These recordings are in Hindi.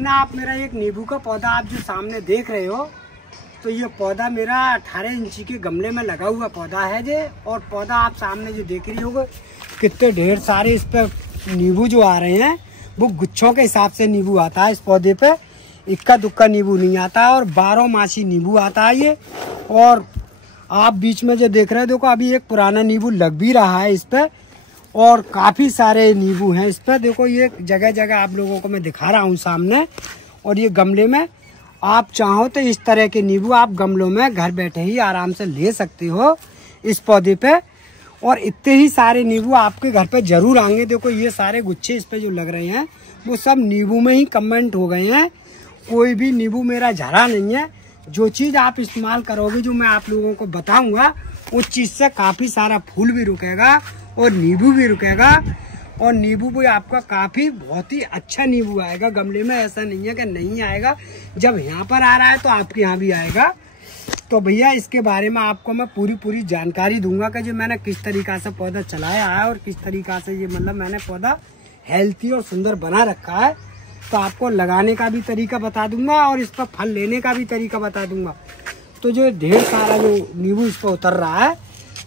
सामने आप मेरा एक नींबू का पौधा आप जो सामने देख रहे हो, तो ये पौधा मेरा 18 इंची के गमले में लगा हुआ पौधा है जे। और पौधा आप सामने जो देख रही होगे, कितने ढेर सारे इस पे नींबू जो आ रहे हैं, वो गुच्छों के हिसाब से नींबू आता है इस पौधे पे। इक्का दुक्का नींबू नहीं आता है और 12 मासी नींबू आता है ये। और आप बीच में जो देख रहे हो, देखो अभी एक पुराना नींबू लग भी रहा है इस पे, और काफी सारे नींबू हैं इस पे। देखो ये जगह जगह आप लोगों को मैं दिखा रहा हूँ सामने। और ये गमले में आप चाहो तो इस तरह के नींबू आप गमलों में घर बैठे ही आराम से ले सकते हो इस पौधे पे। और इतने ही सारे नींबू आपके घर पे जरूर आएंगे। देखो ये सारे गुच्छे इस पे जो लग रहे हैं, वो सब नींबू में ही कमेंट हो गए हैं। कोई भी नींबू मेरा झरा नहीं है। जो चीज आप इस्तेमाल करोगे, जो मैं आप लोगों को बताऊंगा, उस चीज से काफी सारा फूल भी रुकेगा और नींबू भी रुकेगा। और नींबू भी आपका काफी बहुत ही अच्छा नींबू आएगा गमले में। ऐसा नहीं है कि नहीं आएगा, जब यहाँ पर आ रहा है तो आपके यहाँ भी आएगा। तो भैया इसके बारे में आपको मैं पूरी जानकारी दूंगा कि जो मैंने किस तरीका से पौधा चलाया है और किस तरीका से ये मतलब मैंने पौधा हेल्थी और सुंदर बना रखा है। तो आपको लगाने का भी तरीका बता दूंगा और इस पर फल लेने का भी तरीका बता दूंगा। तो जो ढेर सारा जो नींबू इस पर उतर रहा है,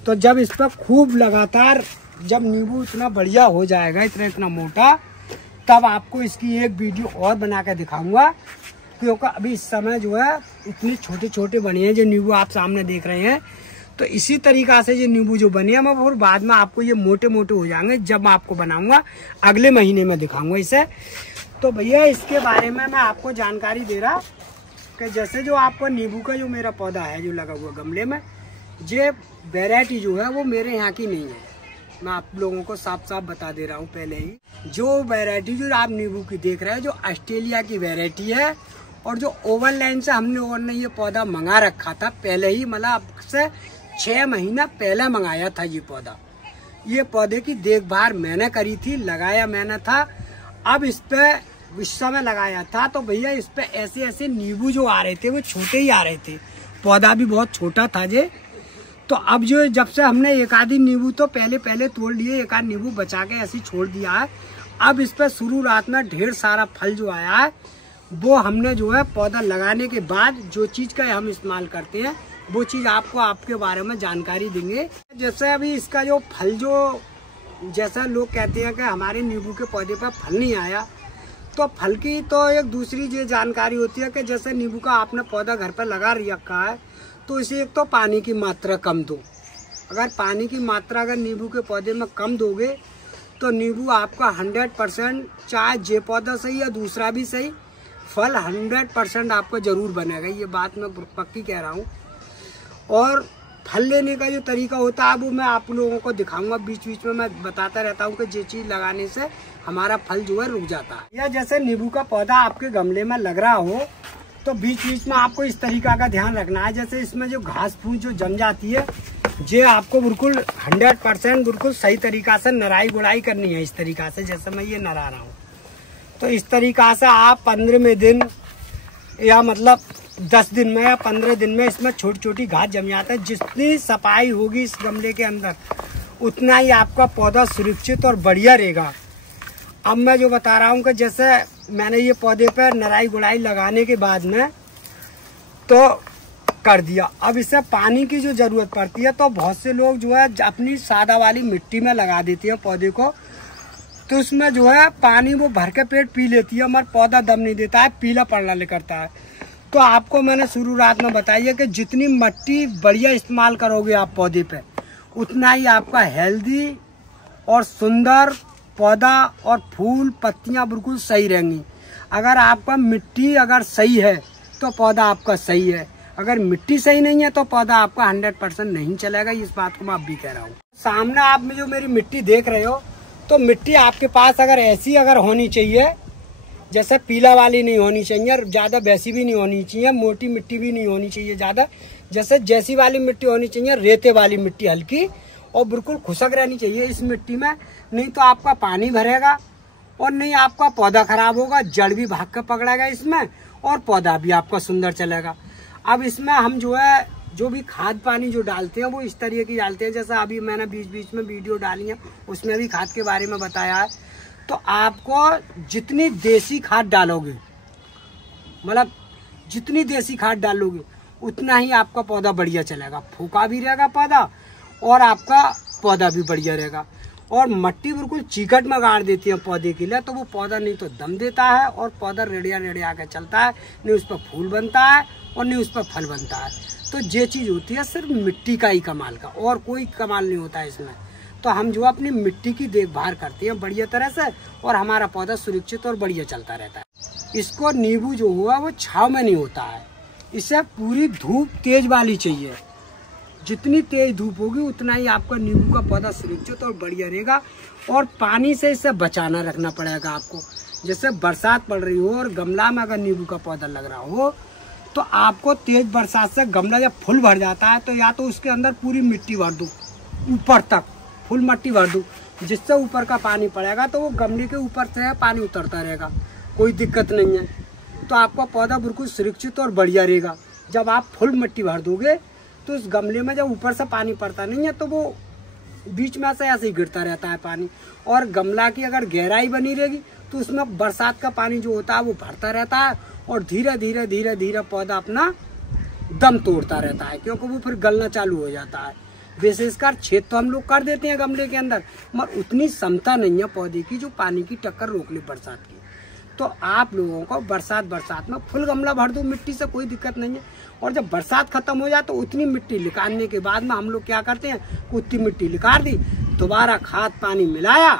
तो जब इस पर खूब लगातार जब नींबू इतना बढ़िया हो जाएगा, इतना मोटा, तब आपको इसकी एक वीडियो और बना के दिखाऊंगा। क्योंकि अभी इस समय जो है इतने छोटे छोटे बने हैं जो नींबू आप सामने देख रहे हैं। तो इसी तरीका से ये नींबू जो बने हैं, मैं और बाद में आपको ये मोटे मोटे हो जाएंगे जब मैं आपको बनाऊंगा, अगले महीने में दिखाऊंगा इसे। तो भैया इसके बारे में मैं आपको जानकारी दे रहा कि जैसे जो आपको नींबू का जो मेरा पौधा है जो लगा हुआ गमले में, ये वैरायटी जो है वो मेरे यहाँ की नहीं है। मैं आप लोगों को साफ साफ बता दे रहा हूँ पहले ही। जो वैरायटी जो आप नींबू की देख रहे हैं, जो ऑस्ट्रेलिया की वैरायटी है। और जो ओवरलैंड से हम लोगों ने ये पौधा मंगा रखा था पहले ही, मतलब से 6 महीना पहले मंगाया था ये पौधा। ये पौधे की देखभाल मैंने करी थी, लगाया मैंने था। अब इस पे इस समय लगाया था तो भैया इस पे ऐसे ऐसे नींबू जो आ रहे थे, वो छोटे ही आ रहे थे। पौधा भी बहुत छोटा था जे। तो अब जो जब से हमने एक आधी नींबू तो पहले तोड़ लिए, एक आध नींबू बचा के ऐसे छोड़ दिया है। अब इस पे शुरू रात में ढेर सारा फल जो आया है, वो हमने जो है पौधा लगाने के बाद जो चीज का हम इस्तेमाल करते हैं, वो चीज आपको आपके बारे में जानकारी देंगे। जैसे अभी इसका जो फल जो, जैसा लोग कहते हैं कि हमारे नींबू के पौधे पर फल नहीं आया, तो फल की तो एक दूसरी ये जानकारी होती है कि जैसे नींबू का आपने पौधा घर पर लगा रखा है, तो इसे एक तो पानी की मात्रा कम दो। अगर पानी की मात्रा अगर नींबू के पौधे में कम दोगे, तो नींबू आपका 100%, चाहे जे पौधा सही या दूसरा भी सही, फल 100% आपको जरूर बनेगा। ये बात मैं पक्की कह रहा हूँ। और फल लेने का जो तरीका होता है वो मैं आप लोगों को दिखाऊंगा। बीच बीच में मैं बताता रहता हूँ कि ये चीज लगाने से हमारा फल जो है रुक जाता है। या जैसे नींबू का पौधा आपके गमले में लग रहा हो, तो बीच बीच में आपको इस तरीका का ध्यान रखना है। जैसे इसमें जो घास फूस जो जम जाती है, ये आपको बिल्कुल 100% बिल्कुल सही तरीका से नराई गुड़ाई करनी है। इस तरीका से जैसे मैं ये नरा रहा हूँ, तो इस तरीका से आप 15वें दिन या मतलब 10 दिन में या 15 दिन में इसमें छोटी छोटी घास जम जाता है। जितनी सफाई होगी इस गमले के अंदर, उतना ही आपका पौधा सुरक्षित और बढ़िया रहेगा। अब मैं जो बता रहा हूँ कि जैसे मैंने ये पौधे पर नराई गुड़ाई लगाने के बाद में तो कर दिया। अब इससे पानी की जो जरूरत पड़ती है, तो बहुत से लोग जो है अपनी सादा वाली मिट्टी में लगा देती है पौधे को, तो उसमें जो है पानी वो भर के पेट पी लेती है, मगर पौधा दम नहीं देता है, पीला पड़ना ले करता है। तो आपको मैंने शुरुआत में बताइए कि जितनी मिट्टी बढ़िया इस्तेमाल करोगे आप पौधे पे, उतना ही आपका हेल्दी और सुंदर पौधा और फूल पत्तियां बिल्कुल सही रहेंगी। अगर आपका मिट्टी अगर सही है तो पौधा आपका सही है, अगर मिट्टी सही नहीं है तो पौधा आपका 100% नहीं चलेगा। इस बात को मैं अब भी कह रहा हूँ। सामने आप में जो मेरी मिट्टी देख रहे हो, तो मिट्टी आपके पास अगर ऐसी अगर होनी चाहिए, जैसे पीला वाली नहीं होनी चाहिए, ज्यादा वैसी भी नहीं होनी चाहिए, मोटी मिट्टी भी नहीं होनी चाहिए ज्यादा। जैसी वाली मिट्टी होनी चाहिए, रेते वाली मिट्टी हल्की और बिल्कुल खुशक रहनी चाहिए इस मिट्टी में। नहीं तो आपका पानी भरेगा और नहीं आपका पौधा खराब होगा, जड़ भी भाग कर पकड़ेगा इसमें और पौधा भी आपका सुंदर चलेगा। अब इसमें हम जो है जो भी खाद पानी जो डालते हैं वो इस तरीके की डालते हैं। जैसा अभी मैंने बीच बीच में वीडियो डाली है, उसमें भी खाद के बारे में बताया है। तो आपको जितनी देसी खाद डालोगे मतलब जितनी देसी खाद डालोगे उतना ही आपका पौधा बढ़िया चलेगा, फूका भी रहेगा पौधा और आपका पौधा भी बढ़िया रहेगा। और मिट्टी बिल्कुल चिकट में गाड़ देती है पौधे के लिए, तो वो पौधा नहीं तो दम देता है और पौधा रेडिया रेडिया के चलता है, नहीं उस पर फूल बनता है और नहीं उस पर फल बनता है। तो ये चीज़ होती है सिर्फ मिट्टी का ही कमाल का, और कोई कमाल नहीं होता है इसमें। तो हम जो अपनी मिट्टी की देखभाल करते हैं बढ़िया तरह से, और हमारा पौधा सुरक्षित और बढ़िया चलता रहता है। इसको नींबू जो हुआ वो छाव में नहीं होता है, इसे पूरी धूप तेज वाली चाहिए। जितनी तेज धूप होगी उतना ही आपका नींबू का पौधा सुरक्षित और बढ़िया रहेगा। और पानी से इसे बचाना रखना पड़ेगा आपको। जैसे बरसात पड़ रही हो और गमला में अगर नींबू का पौधा लग रहा हो, तो आपको तेज बरसात से गमला जब फुल भर जाता है तो या तो उसके अंदर पूरी मिट्टी भर दो, ऊपर तक फुल मिट्टी भर दो, जिससे ऊपर का पानी पड़ेगा तो वो गमले के ऊपर से पानी उतरता रहेगा, कोई दिक्कत नहीं है। तो आपका पौधा बिल्कुल सुरक्षित और बढ़िया रहेगा। जब आप फुल मिट्टी भर दोगे तो उस गमले में जब ऊपर से पानी पड़ता नहीं है तो वो बीच में से ऐसे ही गिरता रहता है पानी। और गमला की अगर गहराई बनी रहेगी तो उसमें बरसात का पानी जो होता है वो भरता रहता है और धीरे धीरे धीरे धीरे पौधा अपना दम तोड़ता रहता है, क्योंकि वो फिर गलना चालू हो जाता है। विशेषकर छेद तो हम लोग कर देते हैं गमले के अंदर, मगर उतनी क्षमता नहीं है पौधे की जो पानी की टक्कर रोक ले बरसात की। तो आप लोगों को बरसात में फुल गमला भर दो मिट्टी से, कोई दिक्कत नहीं है। और जब बरसात खत्म हो जाए तो उतनी मिट्टी निकालने के बाद में हम लोग क्या करते हैं, उतनी मिट्टी निकाल दी, दोबारा खाद पानी मिलाया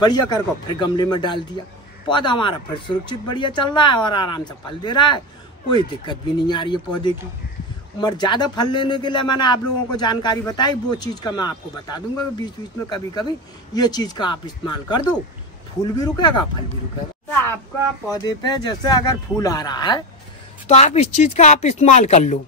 बढ़िया करके फिर गमले में डाल दिया, पौधा हमारा फिर सुरक्षित बढ़िया चल रहा है और आराम से फल दे रहा है, कोई दिक्कत भी नहीं आ रही है पौधे की। मगर ज़्यादा फल लेने के लिए मैंने आप लोगों को जानकारी बताई, वो चीज़ का मैं आपको बता दूंगा कि बीच बीच में कभी कभी ये चीज़ का आप इस्तेमाल कर दो, फूल भी रुकेगा फल भी रुकेगा। आपका पौधे पे जैसे अगर फूल आ रहा है तो आप इस चीज़ का आप इस्तेमाल कर लो।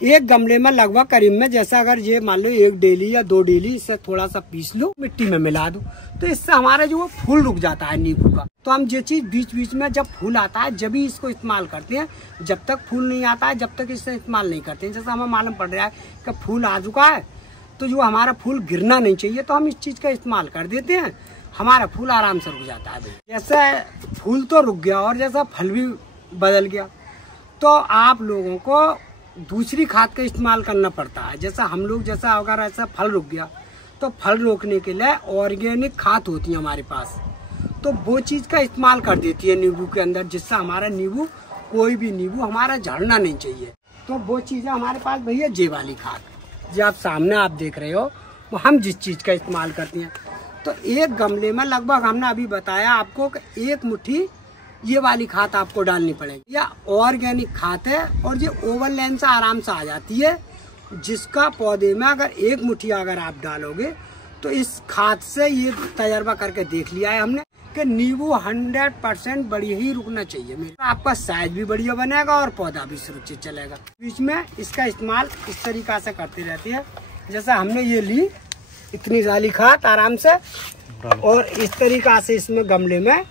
एक गमले में लगभग करीब में जैसे अगर ये मान लो 1 डेली या 2 डेली इससे थोड़ा सा पीस लो, मिट्टी में मिला दो, तो इससे हमारा जो वो फूल रुक जाता है नींबू का। तो हम ये चीज़ बीच बीच में जब फूल आता है जब ही इसको इस्तेमाल करते हैं, जब तक फूल नहीं आता है जब तक इससे इस्तेमाल नहीं करते हैं। जैसे हमें मालूम पड़ रहा है कि फूल आ चुका है तो जो हमारा फूल गिरना नहीं चाहिए, तो हम इस चीज़ का इस्तेमाल कर देते हैं, हमारा फूल आराम से रुक जाता है। जैसे फूल तो रुक गया और जैसा फल भी बदल गया, तो आप लोगों को दूसरी खाद का इस्तेमाल करना पड़ता है। जैसा हम लोग जैसा अगर ऐसा फल रुक गया तो फल रोकने के लिए ऑर्गेनिक खाद होती है हमारे पास, तो वो चीज़ का इस्तेमाल कर देती है नींबू के अंदर, जिससे हमारा नींबू कोई भी नींबू हमारा झड़ना नहीं चाहिए। तो वो चीज़ें हमारे पास भैया जे वाली खाद जो आप सामने आप देख रहे हो, वो हम जिस चीज़ का इस्तेमाल करते हैं। तो एक गमले में लगभग हमने अभी बताया आपको कि 1 मुट्ठी ये वाली खाद आपको डालनी पड़ेगी। या ऑर्गेनिक खाद है और ये ओवरलैंड से आराम से आ जाती है, जिसका पौधे में अगर 1 मुट्ठी अगर आप डालोगे तो इस खाद से ये तजर्बा करके देख लिया है हमने कि नींबू 100% बढ़िया ही रुकना चाहिए। मेरा आपका साइज भी बढ़िया बनेगा और पौधा भी सुरक्षित चलेगा। बीच में इसका इस्तेमाल इस तरीका से करते रहते हैं। जैसा हमने ये ली इतनी सारी खाद आराम से और इस तरीका से इसमें गमले में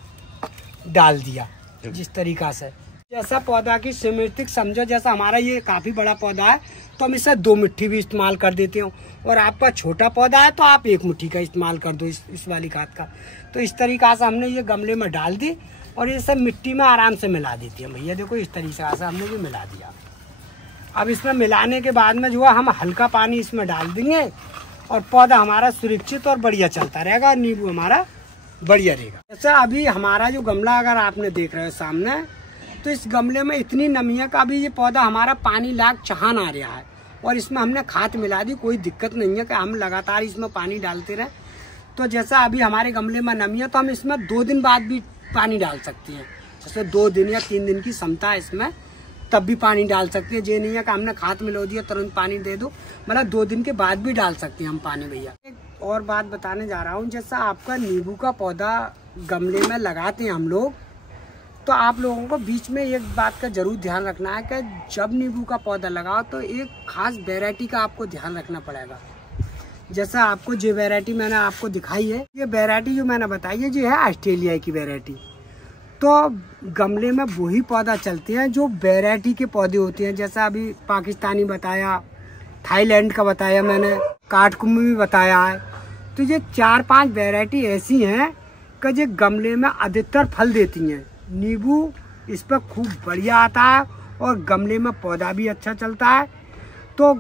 डाल दिया, जिस तरीका से जैसा पौधा की सिमेट्रिक समझो। जैसा हमारा ये काफी बड़ा पौधा है तो हम इससे 2 मुट्ठी भी इस्तेमाल कर देते हो, और आपका छोटा पौधा है तो आप 1 मुट्ठी का इस्तेमाल कर दो इस वाली खाद का। तो इस तरीका से हमने ये गमले में डाल दी और ये सब मिट्टी में आराम से मिला देती है भैया। देखो इस तरीके से हमने भी मिला दिया। अब इसमें मिलाने के बाद में जो है हम हल्का पानी इसमें डाल देंगे और पौधा हमारा सुरक्षित और बढ़िया चलता रहेगा और नींबू हमारा बढ़िया रहेगा। जैसे अभी हमारा जो गमला अगर आपने देख रहे हो सामने, तो इस गमले में इतनी नमी है कि अभी ये पौधा हमारा पानी लाग चहान आ रहा है और इसमें हमने खाद मिला दी। कोई दिक्कत नहीं है कि हम लगातार इसमें पानी डालते रहे। तो जैसा अभी हमारे गमले में नमी है तो हम इसमें 2 दिन बाद भी पानी डाल सकते हैं। जैसे 2 दिन या 3 दिन की क्षमता है इसमें, तब भी पानी डाल सकते हैं। ये नहीं है कि हमने खाद मिला दिया तुरंत पानी दे दो, मतलब 2 दिन के बाद भी डाल सकते हैं हम पानी भैया। एक और बात बताने जा रहा हूँ, जैसा आपका नींबू का पौधा गमले में लगाते हैं हम लोग, तो आप लोगों को बीच में एक बात का जरूर ध्यान रखना है कि जब नींबू का पौधा लगाओ तो एक खास वैरायटी का आपको ध्यान रखना पड़ेगा। जैसा आपको जो वैरायटी मैंने आपको दिखाई है, ये वैरायटी जो मैंने बताई है जो है ऑस्ट्रेलिया की वैरायटी। तो गमले में वही पौधा चलते हैं जो वैरायटी के पौधे होते हैं। जैसा अभी पाकिस्तानी बताया, थाईलैंड का बताया मैंने, काठकुम्भी भी बताया है। तो ये 4-5 वैरायटी ऐसी हैं कि जो गमले में अधिकतर फल देती हैं। नींबू इस पर खूब बढ़िया आता है और गमले में पौधा भी अच्छा चलता है। तो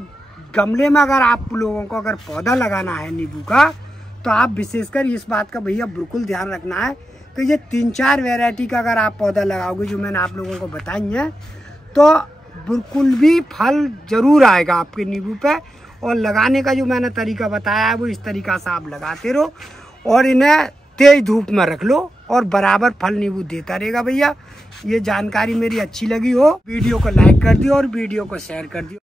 गमले में अगर आप लोगों को अगर पौधा लगाना है नींबू का, तो आप विशेषकर इस बात का भैया बिल्कुल ध्यान रखना है कि ये 3-4 वैरायटी का अगर आप पौधा लगाओगे जो मैंने आप लोगों को बताई है, तो बिल्कुल भी फल जरूर आएगा आपके नींबू पे। और लगाने का जो मैंने तरीका बताया है वो इस तरीका से आप लगाते रहो और इन्हें तेज धूप में रख लो और बराबर फल नींबू देता रहेगा भैया। ये जानकारी मेरी अच्छी लगी हो, वीडियो को लाइक कर दियो और वीडियो को शेयर कर दियो।